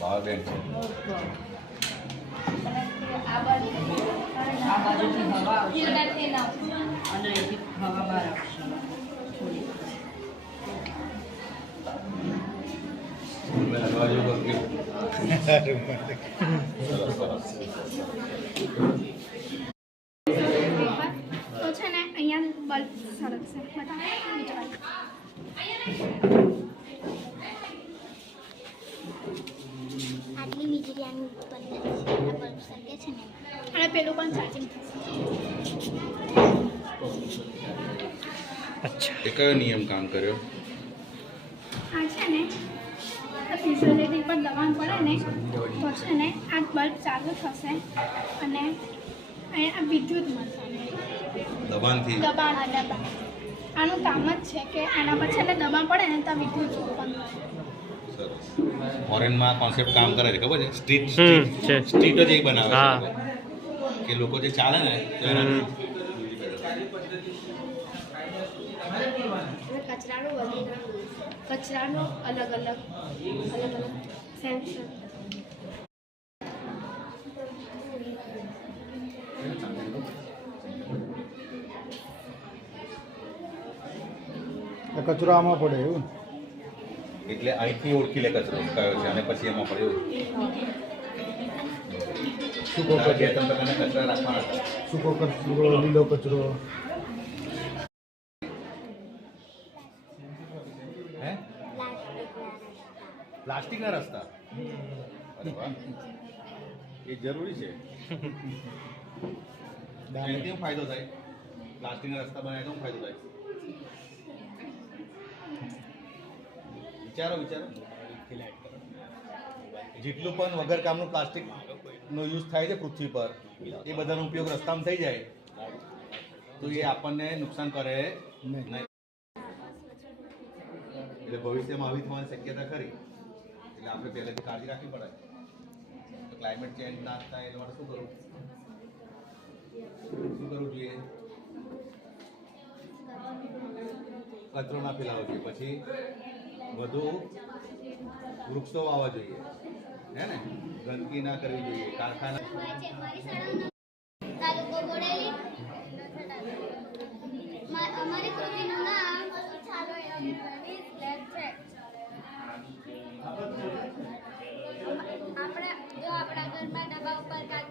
ભાવેન છે. આ બાજુથી હવા આવશે અને અહીંથી હવા બહાર આવશે. લગવા જેવું તો છે ને અહીંયા બલ્બ સરસ છે આટલી વીજળી આનું ઉત્પન્ન થાય છે આ બલ્બ સર્ગે છે ને અને પેલું પણ ચાર્જિંગ થશે. એ કયો નિયમ કામ કર્યો? આ છે ને ઇન્સ્યુલેટર પર દબાણ પડે ને તો છે ને આ બલ્બ ચાલુ થશે અને આ વિદ્યુત મળશે દબાણથી દબાણ આનું કામ જ છે કે આના પર છે ને દબાણ પડે ને તો વિદ્યુત ઉત્પન્ન થાય. સરસ. ફોરેનમાં કોન્સેપ્ટ કામ કરે છે ખબર છે? સ્ટ્રીટ છે. સ્ટ્રીટ જ એક બનાવે છે કે લોકો જે ચાલે ને તો એના કચરાનો અલગ અલગ સેન્સર. કચરો આમાં પડે એવું એટલે અહીંથી ઓળખી લે કચરો કયો છે અને પછી એમાં પડ્યો સૂકો બે ત્રણ પ્રકારના કચરા રાખવાના હતા. સૂકો કચરો લીલો કચરો હે પ્લાસ્ટિકના રસ્તા. અરે વાહ, એ જરૂરી છે. એનાથી શું ફાયદો થાય? પ્લાસ્ટિકના રસ્તા બનાવે તો શું ફાયદો થાય? વિચારો જેટલું પણ વગર કામનું પ્લાસ્ટિકનો યુઝ થાય છે પૃથ્વી પર એ બધાનો ઉપયોગ રસ્તામાં થઈ જાય તો એ આપણને નુકસાન કરે નહીં. એટલે ભવિષ્યમાં આવી થવાની શક્યતા ખરી. એટલે આપણે પહેલેથી કાળજી રાખવી પડે. તો ક્લાઇમેટ ચેન્જ ના થાય એટલે માટે શું કરવું જોઈએ? કચરો ના ફેલાવવો જોઈએ. પછી વધુ વૃક્ષો વાવવા જોઈએ, હે ને? ગંદકી ના કરવી જોઈએ. કારખાના તાલુકો બોડેલી અમારી કૃતિનું નામ આપણા ઘરમાં ડબ્બા ઉપર કાચ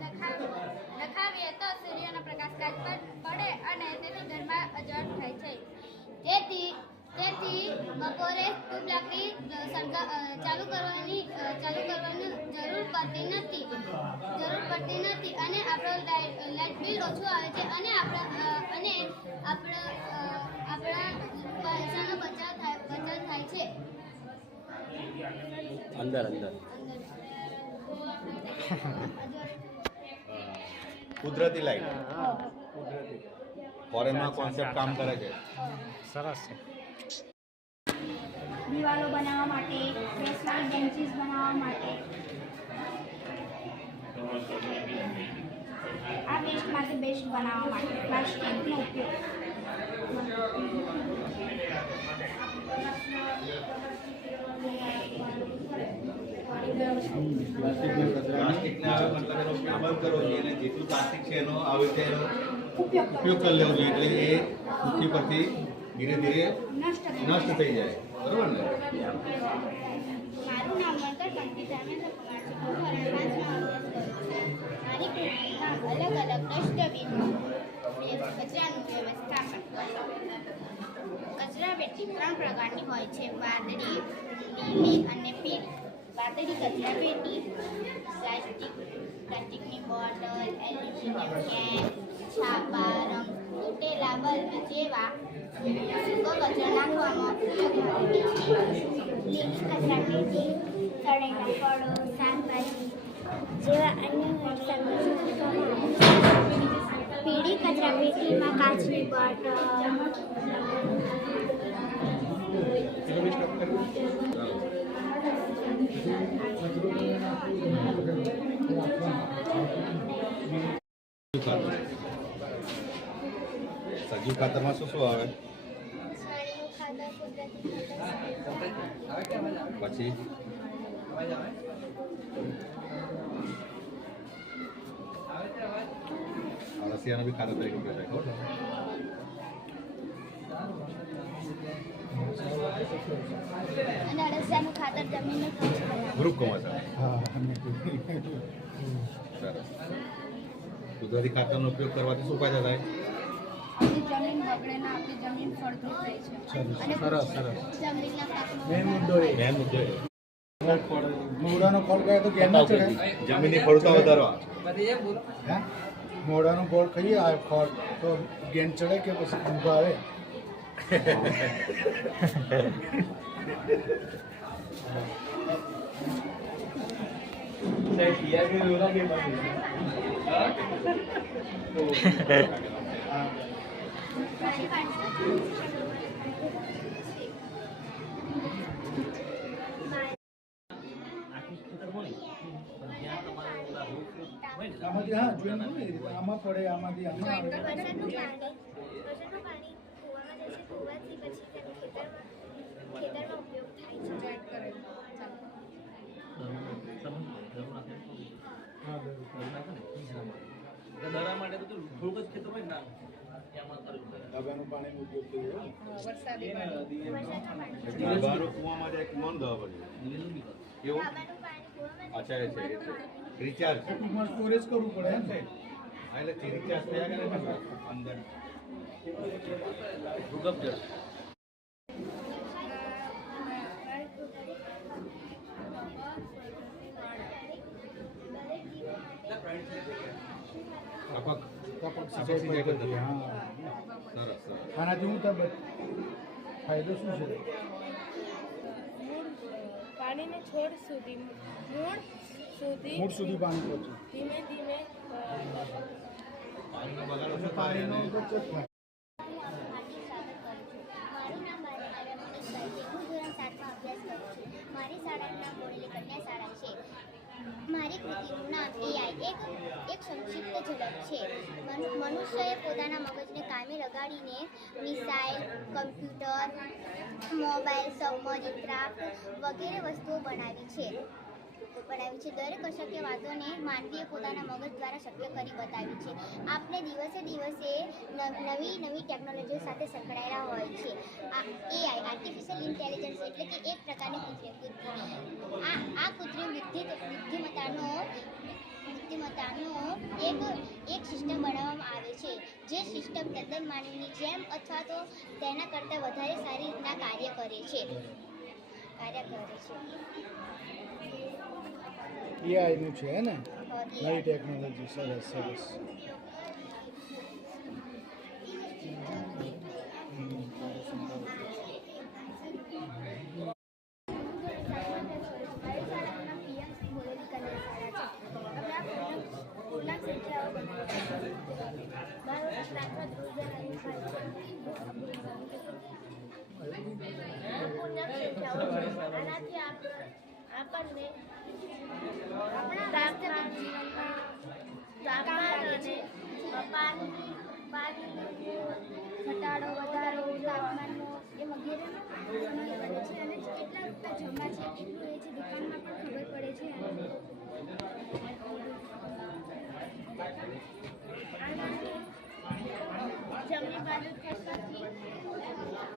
નખાવીએ તો સૂર્યનો પ્રકાશ કાચ પર પડે અને તેથી ઘરમાં અજવાળ થાય છે. તેથી બપોરે ટ્યુબ લાકડી ચાલુ કરવાની જરૂર પડતી નથી અને આપણો લાઇટ બિલ ઓછું આવે છે અને આપણા પૈસાનો બચાવ થાય છે. અંદર કુદરતી લાઈટ ફોરેનમાં કોન્સેપ્ટ કામ કરે છે. સરસ છે. દિવાલો બનાવવા માટે, બેસવાની બેન્ચીસ બનાવવા માટે આ બેસ્ટમાંથી બેસ્ટ બનાવવા માટે પ્લાસ્ટિકનો ઉપયોગ. પ્લાસ્ટિકને આવે મતલબ એનો ઉપયોગ બંધ કરવો જોઈએ અને જેટલું પ્લાસ્ટિક છે એનો આવી રીતે એનો ઉપયોગ કરી લેવો જોઈએ એટલે એ પૃથ્વી પરથી ધીરે ધીરે નષ્ટ થઈ જાય. બરોબર ને? મારું નામ મંતર કંકી ધર્મેન્દ્ર કુમાર છે. હું ધોરણ 5માં મારી કૃતિમાં અલગ અલગ ડસ્ટબિન કચરાનું વ્યવસ્થાપન. કચરાપેટી 3 પ્રકારની હોય છે: વાદળી, લીલી અને પીળી. વાદળી કચરાપેટી પ્લાસ્ટિકની બોટલ, એલ્યુમિનિયમ કેન, છાપા, રંગ, તૂટેલા બલ્બ જેવા સૂકો કચરો નાખવામાં ઉપયોગમાં આવે છે. લીલી કચરાપેટી સળેલા ફળો, શાકભાજી જેવા અન્ય પીળી કચરાપેટીમાં કાચની બોટલ, સજીવ ખાતરમાં શું આવે? છાણિયું ખાતર, કુદરતી ખાતર, પછી અળસિયાનો બી ખાતર તરીકે ઉપયોગ થાય ખબર છે? અને અળસિયાનું ખાતર જમીનને ખર્ચ બનાવે. ગ્રુપ કમાશે હા સરસ. કુદરતી ખાતરનો ઉપયોગ કરવાથી શું ફાયદા થાય? આપણી જમીન બગડે ના, આપણી જમીન ફળદ્રુપ રહે છે. સરસ સરસ જમીનના પાકનો મેન મુદ્દો એ મેન મુદ્દો એ. મોડાનો ફળ ખાય તો કેમ ના ચડે જમીનની ફળતા વધારવા. હે મોડાનો ફળ ખાઈએ આ ફળ તો ગેન ચડે કે પછી ઊભા આવે આમાંથી હા જોઈને ને એ રીતે આમાં પડે આમાંથી આમાં આવે વરસાદનું પાણી કૂવામાં જશે, કૂવાથી પછી તેનું ખેતરમાં ઉપયોગ થાય છે. હા બરાબર. ધાબાનું પાણીનો ઉપયોગ કર્યો વરસાદી પાણી. વરસાદનું પાણી ધાબાનો કૂવામાં જાય કૂવાનું દવા પડે કેવું? ધાબાનું પાણી કૂવામાં અચ્છા એ છે રિચાર્જ. ટૂંકમાં સ્ટોરેજ કરવું પડે એમ છે હા, એટલે રિચાર્જ થયા કરે ને અંદર ભૂગર્ભ જળ. ટપક ટપક સિંચાઈ સિંચાઈ પદ્ધતિ પદ્ધતિ. હા સરસ સરસ. આનાથી હું તબ ફાયદો શું છે પાણીને છોડ સુધી મૂળ સુધી પાણી પહોંચે ધીમે ધીમે પાણીનો બગાડ ઓછો થાય પાણીનો અને બચત થાય મારું નામ આર્યા મનીષભાઈ છે. હું ધોરણ 7માં અભ્યાસ કરું છું. મારી શાળાનું નામ બોડેલી કન્યા શાળા છે. મારી કૃતિનું નામ AI એક સંક્ષિપ્ત ઝલક છે. મનુષ્યએ પોતાના મગજને કામે લગાડીને missile, computer, mobile, submarine craft વગેરે વસ્તુઓ બનાવી છે. દરેક અશક્ય વાતોને માનવીએ પોતાના મગજ દ્વારા શક્ય કરી બતાવી છે. આપણે દિવસે દિવસે નવી નવી ટેકનોલોજીઓ સાથે સંકળાયેલા હોય છે. AI આર્ટિફિશિયલ ઇન્ટેલિજન્સ એટલે કે એક પ્રકારની કૃત્રિમ બુદ્ધિ. આ કૃત્રિમ બુદ્ધિમત્તાનો એક સિસ્ટમ બનાવવામાં આવે છે, જે સિસ્ટમ તદ્દન માનવીની જેમ અથવા તો તેના કરતાં વધારે સારી રીતના કાર્ય કરે છે. એઆઈનું છે હે ને નવી ટેકનોલોજી સરસ સરસ આનાથી આપણને તાપમાન અને ઘટાડો વધારો તાપમાનનો એ વગેરેનો સમજ પડે છે અને કેટલા રૂપિયા જમા છે કેટલું એ છે દુકાનમાં પણ ખબર પડે છે. જમણી બાજુ ખસવાથી